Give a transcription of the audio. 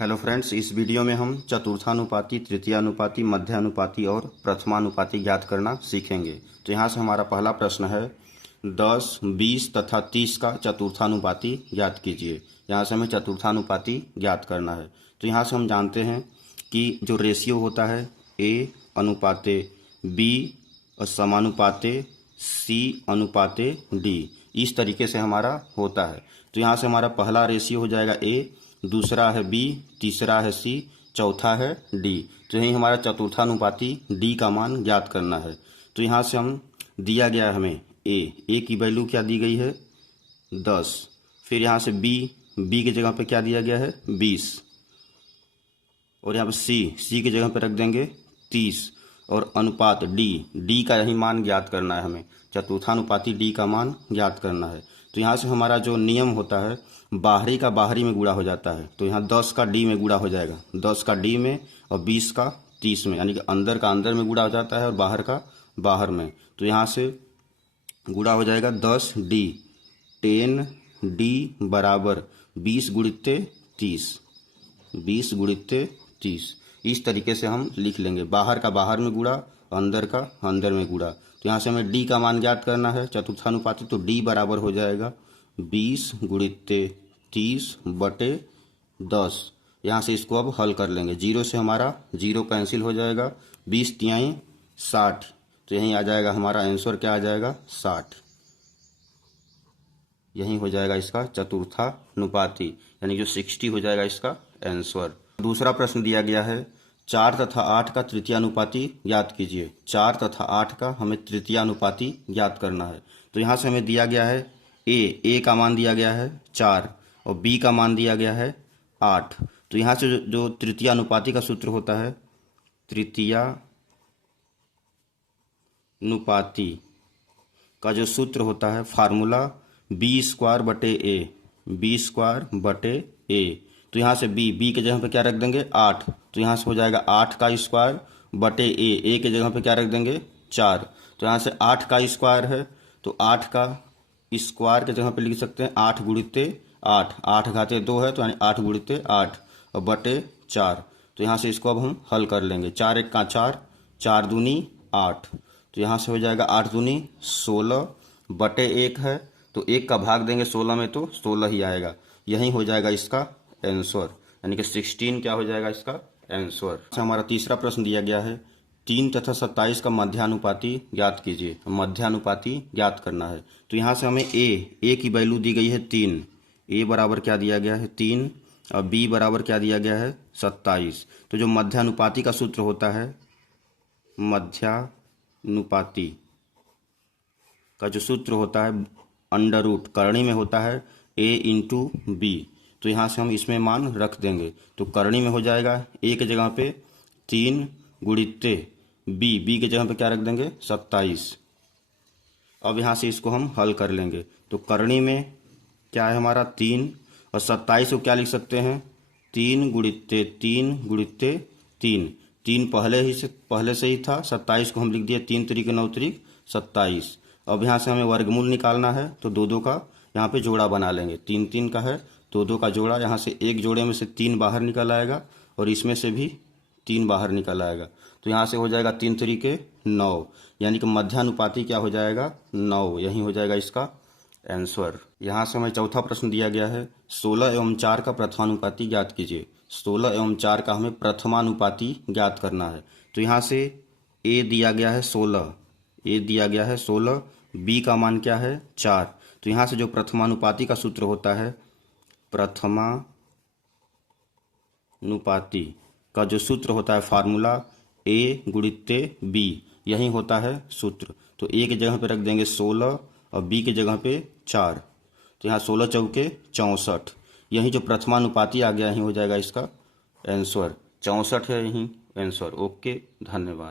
Hello friends, इस video में हम चतुर्थानुपाती, तृतीयानुपाती, मध्यानुपाती और प्रथमानुपाती ज्ञात करना सीखेंगे। तो यहाँ से हमारा पहला प्रश्न है 10, 20 तथा 30 का चतुर्थानुपाती ज्ञात कीजिए। यहाँ से हमें चतुर्थानुपाती ज्ञात करना है। तो यहाँ से हम जानते हैं कि जो रेशियो होता है A अनुपाते B और समानुपाते C अनुपाते D, इस तरीके से हमारा होता है। तो यहाँ से हमारा पहला रेशियो हो जाएगा A, दूसरा है B, तीसरा है C, चौथा है D। तो यही हमारा चतुर्थानुपाती D का मान ज्ञात करना है। तो यहाँ से हम दिया गया है हमें A की वैल्यू क्या दी गई है 10। फिर यहाँ से B की जगह पे क्या दिया गया है 20, और यहाँ पे C की जगह पे रख देंगे 30, और अनुपात D का यही मान ज्ञात करना है हमें। चतुर्थानुपाती D का मान ज्ञात करना है। तो यहाँ से हमारा जो नियम होता है, बाहरी का बाहरी में गुणा हो जाता है। तो यहाँ 10 का D में गुणा हो जाएगा, 10 का D में और 20 का 30 में, यानी कि अंदर का अंदर में गुणा हो जाता है और बाहर का बाहर में। तो यहाँ से गुणा हो जाएगा 10D, 10D बराबर 20 गुणित्ते 30, 20 गुणित्ते 30। इस तरीके से हम लिख लेंगे, बाहर का बाहर में गुणा, अंदर का अंदर में गुणा। तो यहाँ से हमें D का मान ज्ञात करना है चतुर्थानुपाती। तो D बराबर हो जाएगा 20 गुणित्ते 30 बटे 10। यहाँ से इसको अब हल कर लेंगे। 0 से हमारा 0 कैंसिल हो जाएगा, 20 तिहाई 60। तो यहीं आ जाएगा हमारा आंसर, क्या आ जाएगा 60। यही हो जाएगा इसका चतुर्थानुपाती, यानी जो 60 हो जाएगा इसका आंसर। दूसरा प्रश्न दिया गया है 4 तथा 8 का तृतीयानुपाती ज्ञात कीजिए। 4 तथा 8 का हमें तृतीयानुपाती ज्ञात करना है। तो यहाँ से हमें दिया गया है A का मान दिया गया है 4 और B का मान दिया गया है 8। तो यहाँ से जो तृतीयानुपाती का सूत्र होता है, तृतीयानुपाती का जो सूत्र होता है फार्मूला B² बटे A, B² बटे A। तो यहाँ से B के जगह पे क्या रख देंगे 8। तो यहाँ से हो जाएगा 8 का स्क्वायर बटे A के जगह पे क्या रख देंगे 4। तो यहाँ से 8 का स्क्वायर है, तो 8 का स्क्वायर के जगह पे लिख सकते हैं 8 गुणित्ते 8, 8 घाते 2 है, तो यानी 8 गुणित्ते 8 और बटे 4। तो यहाँ से इसको अब हम हल कर लेंगे। 4 1 का 4, 4 दूनी 8। तो यहाँ से हो जाएगा 8 दूनी 16 बटे 1 है, तो 1 का भाग देंगे 16 में तो 16 ही आएगा। यही हो जाएगा इसका आंसर, यानी कि 16 क्या हो जाएगा इसका आंसर। हमारा तीसरा प्रश्न दिया गया है 3 तथा 27 का मध्यानुपाती ज्ञात कीजिए। मध्यानुपाती ज्ञात करना है। तो यहाँ से हमें A की वैल्यू दी गई है 3, A बराबर क्या दिया गया है 3, और B बराबर क्या दिया गया है 27। तो जो मध्यानुपाती का सूत्र होता है, मध्यानुपाती का जो सूत्र होता है अंडर रूट करणी में होता है A इंटू B। तो यहाँ से हम इसमें मान रख देंगे। तो करणी में हो जाएगा A के जगह पे 3 गुणित्ते B के जगह पे क्या रख देंगे 27। अब यहाँ से इसको हम हल कर लेंगे। तो करणी में क्या है हमारा 3, और 27 को क्या लिख सकते हैं 3 गुणित्ते 3 गुणित्ते 3। 3 पहले से ही था, 27 को हम लिख दिए 3 तरीके 9 तरीक 27। अब यहाँ से हमें वर्गमूल निकालना है, तो 2 का यहाँ पे जोड़ा बना लेंगे। 3 3 का है, 2 का जोड़ा, यहाँ से एक जोड़े में से 3 बाहर निकल आएगा और इसमें से भी 3 बाहर निकल आएगा। तो यहाँ से हो जाएगा 3 तरीके 9, यानी कि मध्यानुपाती क्या हो जाएगा 9। यही हो जाएगा इसका आंसर। यहाँ से हमें चौथा प्रश्न दिया गया है 16 एवं 4 का प्रथमानुपाती ज्ञात कीजिए। 16 एवं 4 का हमें प्रथमानुपाती ज्ञात करना है। तो यहाँ से A दिया गया है 16, B का मान क्या है 4। तो यहाँ से जो प्रथमानुपाती का सूत्र होता है, प्रथमानुपाती का जो सूत्र होता है फार्मूला A गुणित्ते B, यही होता है सूत्र। तो A की जगह पे रख देंगे 16 और B की जगह पे 4। तो यहाँ 16 चौके 64। यही जो प्रथमानुपाती आ गया, यही हो जाएगा इसका आंसर। 64 है यही आंसर। ओके, धन्यवाद।